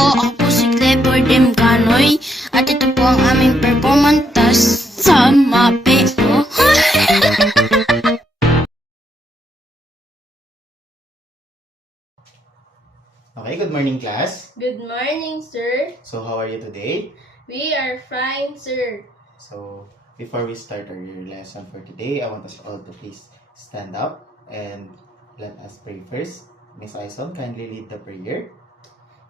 ako si Clever Dem Ganoy. At ito po ang aming performance sa Mapeo. Okay, good morning class. Good morning, sir. So how are you today? We are fine, sir. So before we start our lesson for today, I want us all to please stand up and let us pray first. Miss Aison, kindly lead the prayer.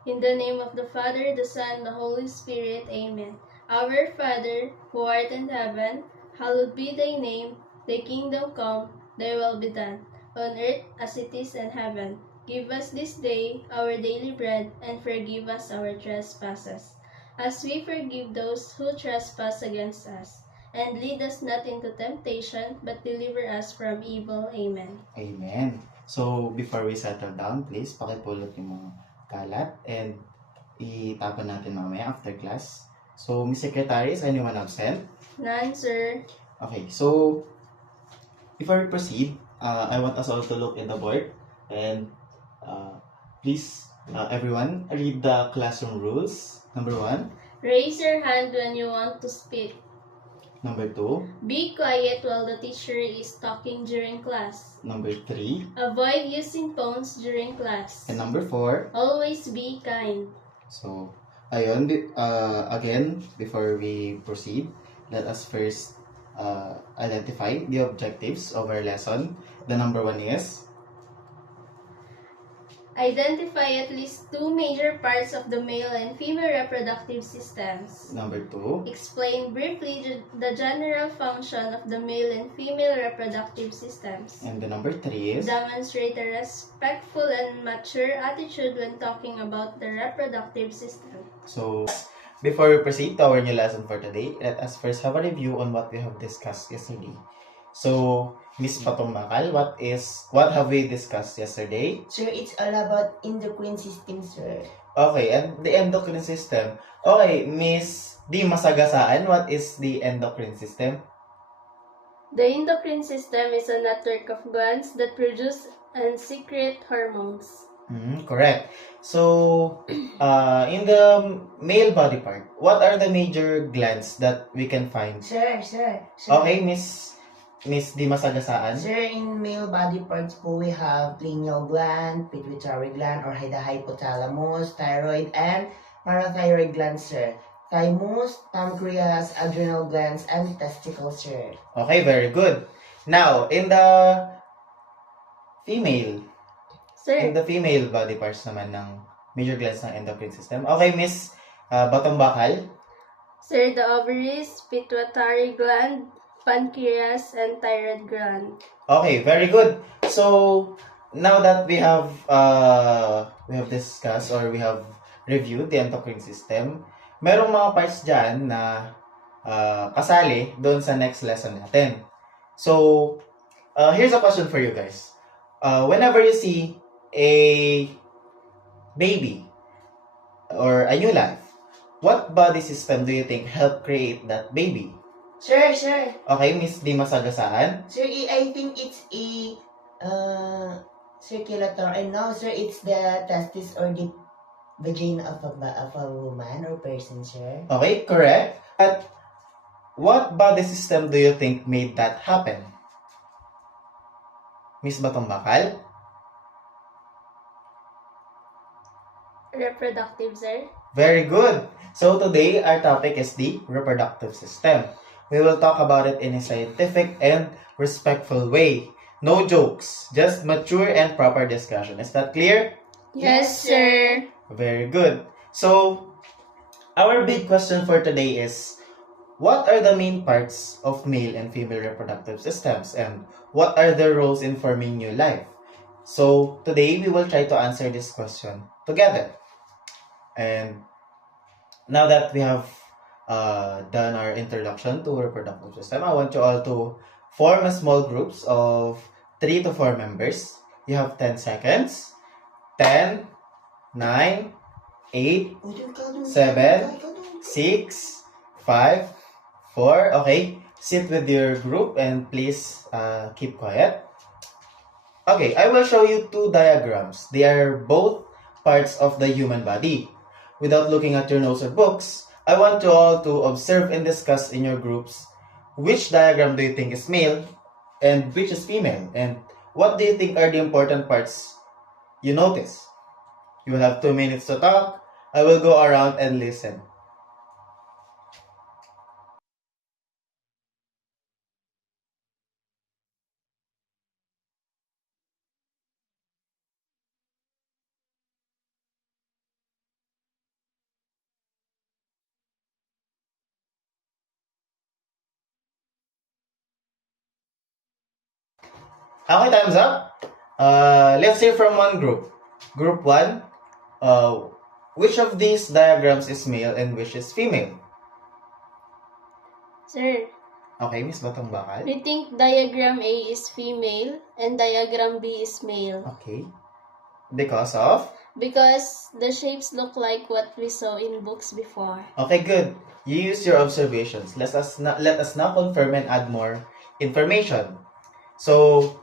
In the name of the Father, the Son, the Holy Spirit. Amen. Our Father, who art in heaven, hallowed be thy name. Thy kingdom come, thy will be done, on earth as it is in heaven. Give us this day our daily bread, and forgive us our trespasses, as we forgive those who trespass against us. And lead us not into temptation, but deliver us from evil. Amen. Amen. So before we settle down, please pakipulot yung mga kalat and itapon natin mamaya after class. So Miss Secretary, is anyone absent? None, sir. Okay, so before we proceed, I want us all to look in the board and please, everyone, read the classroom rules. Number 1. Raise your hand when you want to speak. Number 2. Be quiet while the teacher is talking during class. Number 3. Avoid using phones during class. And number 4. Always be kind. So, ayun, again, before we proceed, let us first identify the objectives of our lesson. The number 1 is Identify at least 2 major parts of the male and female reproductive systems. number 2. Explain briefly the general function of the male and female reproductive systems. And the number 3 is Demonstrate a respectful and mature attitude when talking about the reproductive system. So, before we proceed to our new lesson for today, let us first have a review on what we have discussed yesterday. So, Miss Patumbakal, what have we discussed yesterday? Sir, it's all about endocrine system, sir. Okay, and the endocrine system. Okay, Miss Di Masagasaan, what is the endocrine system? The endocrine system is a network of glands that produce and secrete hormones. Correct. So, in the male body part, what are the major glands that we can find? Sir. Okay, Miss Di Masagasaan. Sir, in male body parts po, we have pineal gland, pituitary gland, or the hypothalamus, thyroid, and parathyroid glands, sir. Thymus, pancreas, adrenal glands, and testicles, sir. Okay, very good. Now, in the female body parts naman ng major glands ng endocrine system. Okay, Miss Batumbakal. Sir, the ovaries, pituitary gland, pancreas, and thyroid gland. Okay, very good. So, now that we have discussed or we have reviewed the endocrine system, merong mga parts dyan na kasali doon sa next lesson natin. So, here's a question for you guys. Whenever you see a baby or a new life, what body system do you think helped create that baby? Sir. Okay, Miss Di Masagasaan. Sir, I think it's a circulatory. No, sir, it's the testis or the vagina of a woman or person, sir. Okay, correct. But what body system do you think made that happen? Miss Batumbakal? Reproductive, sir. Very good. So today, our topic is the reproductive system. We will talk about it in a scientific and respectful way. No jokes, just mature and proper discussion. Is that clear? Yes, sir. Very good. So, our big question for today is, what are the main parts of male and female reproductive systems and what are their roles in forming new life? So, today we will try to answer this question together. And now that we have done our introduction to reproductive system, I want you all to form a small groups of 3 to 4 members. You have 10 seconds. 10, 9, 8, 7, 6, 5, 4. Okay, sit with your group and please keep quiet. Okay, I will show you 2 diagrams. They are both parts of the human body. without looking at your notes or books, I want you all to observe and discuss in your groups which diagram do you think is male and which is female, and what do you think are the important parts you notice. You will have 2 minutes to talk. I will go around and listen. Okay, time's up. Let's hear from one group. Group 1, which of these diagrams is male and which is female? Sir, Okay, Miss Batong Bakal. we think diagram A is female and diagram B is male Okay. Because of? because the shapes look like what we saw in books before. Okay, good. You use your observations. Let us now confirm and add more information. So,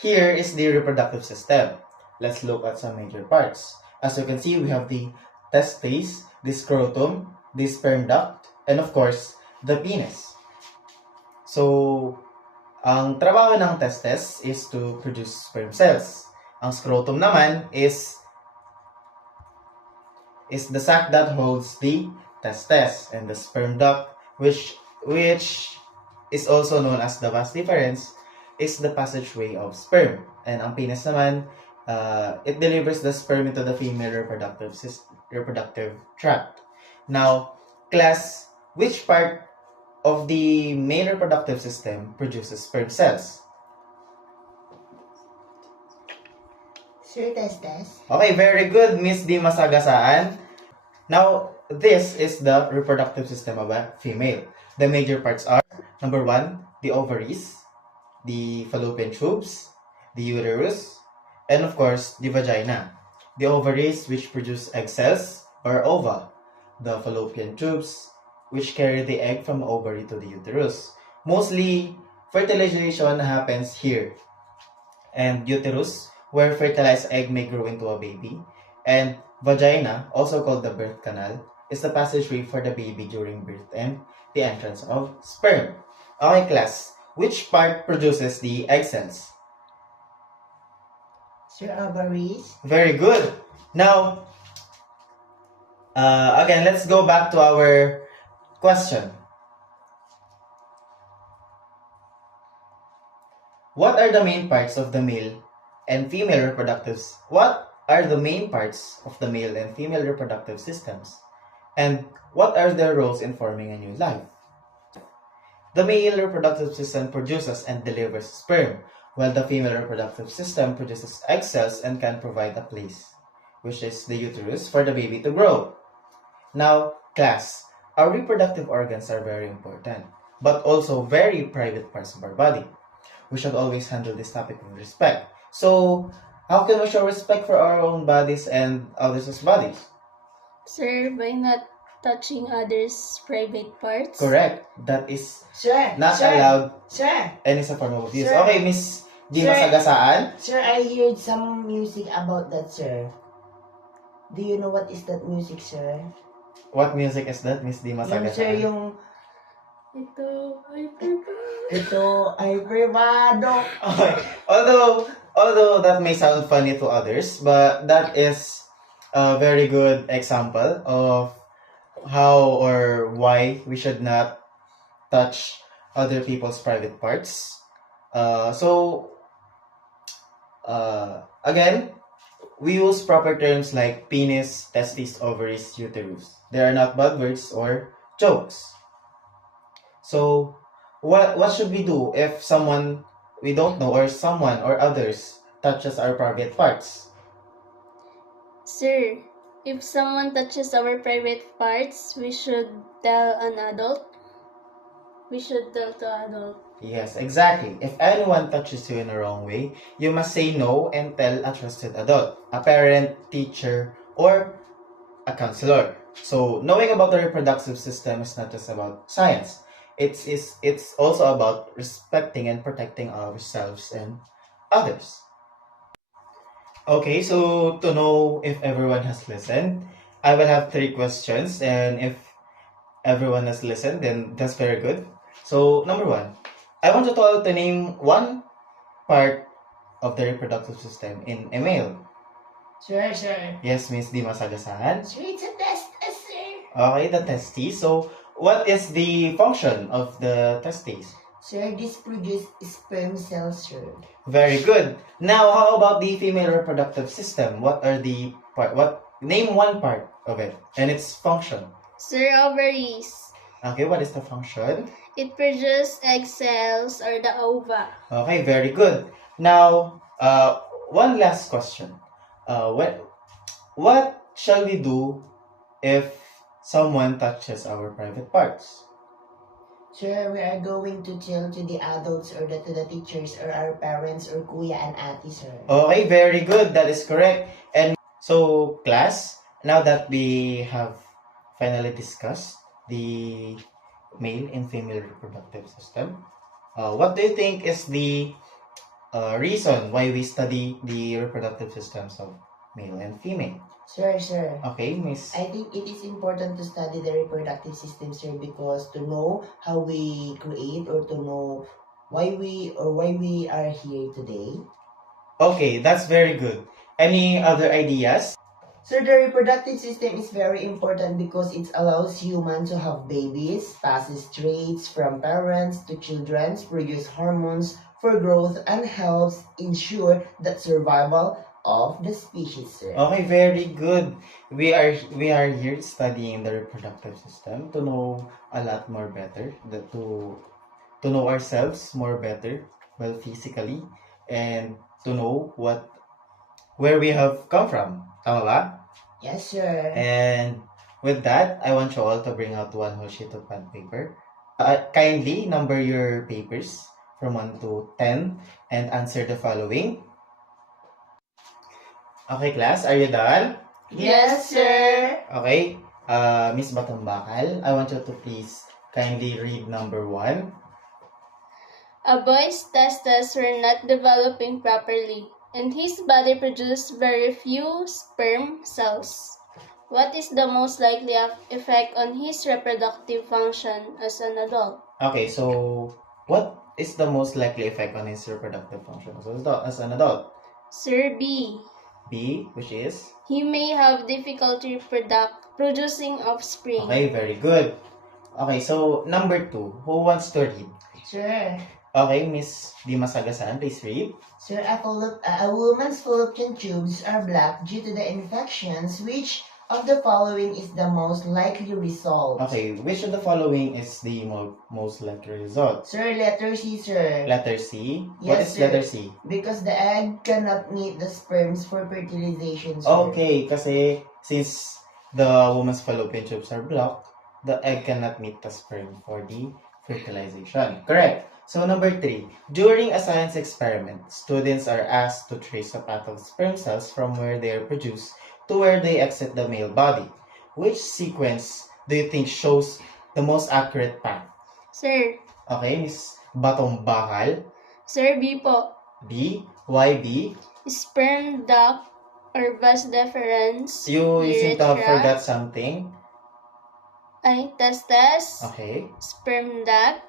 here is the reproductive system. Let's look at some major parts. As you can see, we have the testes, the scrotum, the sperm duct, and of course, the penis. So, ang trabaho ng testes is to produce sperm cells. Ang scrotum naman is the sac that holds the testes, and the sperm duct, which is also known as the vas deferens, is the passageway of sperm. And ang penis naman, it delivers the sperm into the female reproductive tract. Now, class, which part of the male reproductive system produces sperm cells? Sir, testes. Okay, very good, Miss D. Masagasaan. Now, this is the reproductive system of a female. The major parts are, number 1, the ovaries, the fallopian tubes, the uterus, and of course, the vagina. The ovaries, which produce egg cells or ova. The fallopian tubes, which carry the egg from ovary to the uterus. Mostly, fertilization happens here. And uterus, where fertilized egg may grow into a baby. And vagina, also called the birth canal, is the passageway for the baby during birth and the entrance of sperm. Okay, class. Which part produces the egg cells? Sir, ovaries. Very good. Now, again, let's go back to our question. What are the main parts of the male and female reproductives? What are the main parts of the male and female reproductive systems? And what are their roles in forming a new life? The male reproductive system produces and delivers sperm, while the female reproductive system produces egg cells and can provide a place, which is the uterus, for the baby to grow. Now, class, our reproductive organs are very important, but also very private parts of our body. We should always handle this topic with respect. So, how can we show respect for our own bodies and others' bodies? Sir, by not touching others' private parts. Correct. That is Sir, not sir, allowed Sir, any form of abuse. Sir. Okay, Miss Di Sir. Masagasaan. sir, I heard some music about that, sir. Do you know what is that music, sir? What music is that, Miss Di Yung, sir, Masagasaan? yung Ito ay ito ay privado. Okay. Although that may sound funny to others, but that is a very good example of how or why we should not touch other people's private parts. Again, we use proper terms like penis, testes, ovaries, uterus. They are not bad words or jokes. So, what should we do if someone we don't know or someone or others touches our private parts? Sir, if someone touches our private parts, we should tell an adult. We should tell to adult. Yes, exactly. If anyone touches you in the wrong way, you must say no and tell a trusted adult, a parent, teacher, or a counselor. So, knowing about the reproductive system is not just about science. It's also about respecting and protecting ourselves and others. Okay, so to know if everyone has listened, I will have 3 questions, and if everyone has listened, then that's very good. So, number 1, I want you to all to name one part of the reproductive system in a male. Sir, sir. Yes, Miss Dima Sagasan. Sir, it's a test, sir. Okay, the testes. So, what is the function of the testes? Sir, this produce sperm cells, sir. Very good. Now, how about the female reproductive system? What are the part? Name one part of it and its function. Sir, ovaries. Okay, what is the function? It produces egg cells or the ova. Okay, very good. Now, one last question. What shall we do if someone touches our private parts? Sir, we are going to tell to the adults or to the teachers or our parents or kuya and ate, sir. Okay, very good. That is correct. And so, class, now that we have finally discussed the male and female reproductive system, what do you think is the reason why we study the reproductive systems of male and female? Sir, sir. Okay, Miss. I think it is important to study the reproductive system, sir, because to know how we create or to know why we are here today. Okay, that's very good. Any other ideas? Sir, the reproductive system is very important because it allows humans to have babies, passes traits from parents to children, produce hormones for growth, and helps ensure that survival of the species, sir. Okay, very good. We are here studying the reproductive system to know a lot more better, to know ourselves more better, well, physically, and to know where we have come from. Tama ba? Yes, sir. And with that, I want you all to bring out one whole sheet of pad paper. Kindly number your papers from 1 to 10 and answer the following. Okay, class, are you done? Yes, sir. Okay, Miss Batumbakal, I want you to please kindly read number 1. A boy's testes were not developing properly, and his body produced very few sperm cells. What is the most likely effect on his reproductive function as an adult? Okay, so what is the most likely effect on his reproductive function as an adult? Sir, B. B, which is? He may have difficulty producing offspring. Okay, very good. Okay, so number 2, who wants to read? Sir. Okay, Miss Dima Sagasan, please read. Sir, a woman's fallopian tubes are black due to the infections. Which of the following is the most likely result? Okay, which of the following is the most likely result? Sir, letter C, sir. Letter C? What Yes, is sir. letter C? Because the egg cannot meet the sperms for fertilization, sir. Okay, kasi since the woman's fallopian tubes are blocked, the egg cannot meet the sperm for the fertilization. Correct. So number 3, during a science experiment, students are asked to trace a path of sperm cells from where they are produced to where they exit the male body. Which sequence do you think shows the most accurate path? Sir. Okay, Miss Batong Bakal. Sir, B po. B. Why B? Sperm duct or vas deferens. You seem to have urethra. forgot something. Ay, testes. Okay. Sperm duct,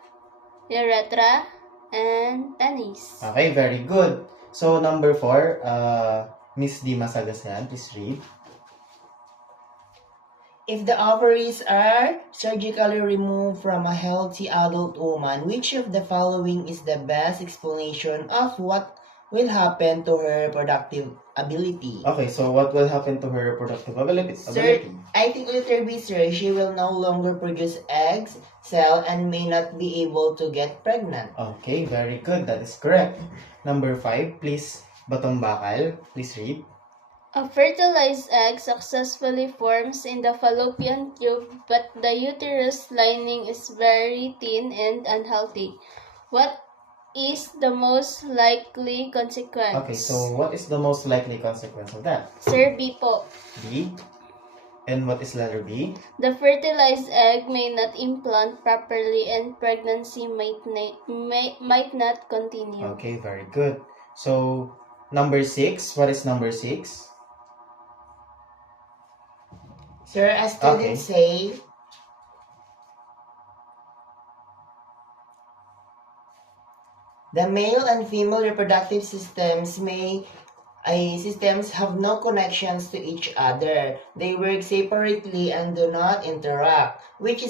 urethra, and penis. Okay, very good. So number 4, Miss Dima Sagasan, please read. If the ovaries are surgically removed from a healthy adult woman, which of the following is the best explanation of what will happen to her reproductive ability? Okay, so what will happen to her reproductive ability? Sir, I think letter B, sir. She will no longer produce eggs, cell, and may not be able to get pregnant. Okay, very good. That is correct. Number 5, please, Batong Bakal, please read. A fertilized egg successfully forms in the fallopian tube, but the uterus lining is very thin and unhealthy. What is the most likely consequence? Okay, so what is the most likely consequence of that? Sir, B po. B. And what is letter B? The fertilized egg may not implant properly and pregnancy might not continue. Okay, very good. So, number 6, what is number 6? Sir, as students say, the male and female reproductive systems have no connections to each other. They work separately and do not interact. Which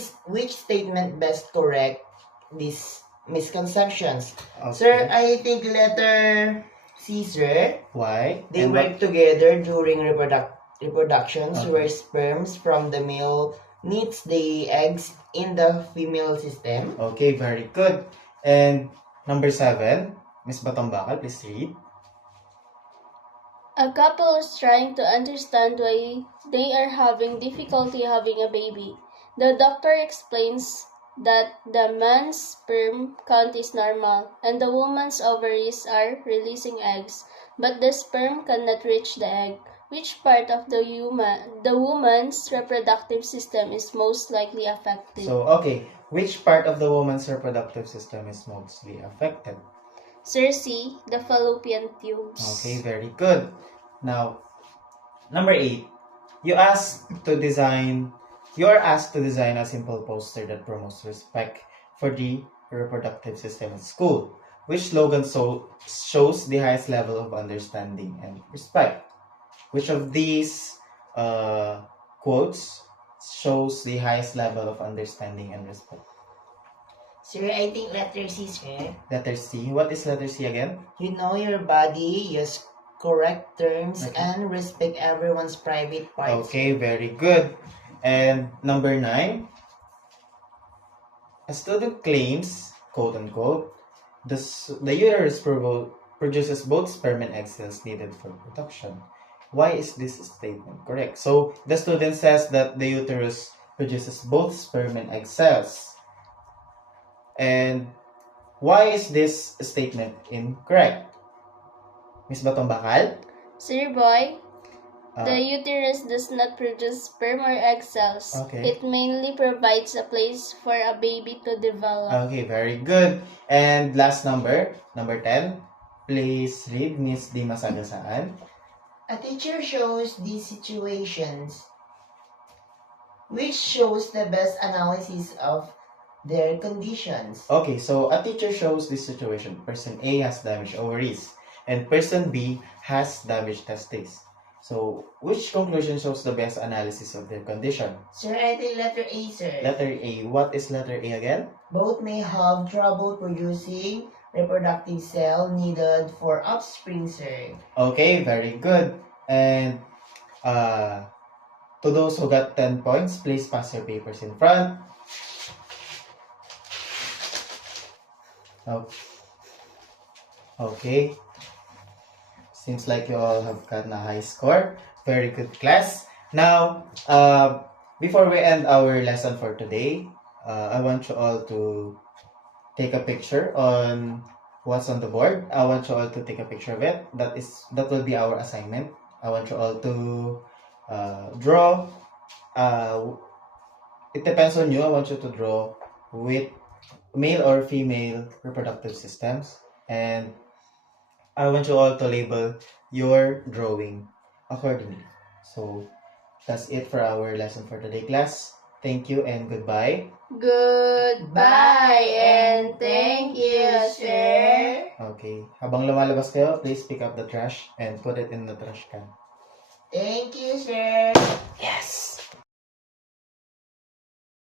statement best correct these misconceptions? Okay. Sir, I think letter C, sir. Why? They And work together during reproductions Okay. where sperms from the male needs the eggs in the female system. Okay, very good. And number 7, Miss Batombakal, please read. A couple is trying to understand why they are having difficulty having a baby. The doctor explains that the man's sperm count is normal and the woman's ovaries are releasing eggs, but the sperm cannot reach the egg. Which part of the woman's reproductive system is most likely affected? So, okay, which part of the woman's reproductive system is mostly affected? Sir C, the fallopian tubes. Okay, very good. Now, number 8, you are asked to design a simple poster that promotes respect for the reproductive system at school. Which slogan shows the highest level of understanding and respect? Which of these quotes shows the highest level of understanding and respect? Sir, I think letter C, sir. Letter C. What is letter C again? You know your body, use correct terms, Okay. and respect everyone's private parts. Okay, very good. And number 9, a student claims, quote unquote, the uterus produces both sperm and egg cells needed for production. Why is this statement correct? So the student says that the uterus produces both sperm and egg cells. And why is this statement incorrect? Miss Batombakal? Sir Boy, Uh, the uterus does not produce sperm or egg cells. Okay. It mainly provides a place for a baby to develop. Okay, very good. And last number 10. Please read Miss Dima Sagasaan. A teacher shows these situations, which shows the best analysis of their conditions. Okay, so a teacher shows this situation. Person A has damaged ovaries and person B has damaged testes. So, which conclusion shows the best analysis of their condition? Sir, I think letter A, sir. Letter A. What is letter A again? Both may have trouble producing reproductive cell needed for offspring, sir. Okay, very good. And to those who got 10 points, please pass your papers in front. Okay. Seems like you all have gotten a high score. Very good class. Now, before we end our lesson for today, I want you all to take a picture on what's on the board. I want you all to take a picture of it. That will be our assignment. I want you all to draw. It depends on you. I want you to draw with male or female reproductive systems, and I want you all to label your drawing accordingly. So that's it for our lesson for today, class. Thank you and goodbye. Goodbye and thank you, sir. Okay. Habang lumalabas kayo, please pick up the trash and put it in the trash can. Thank you, sir.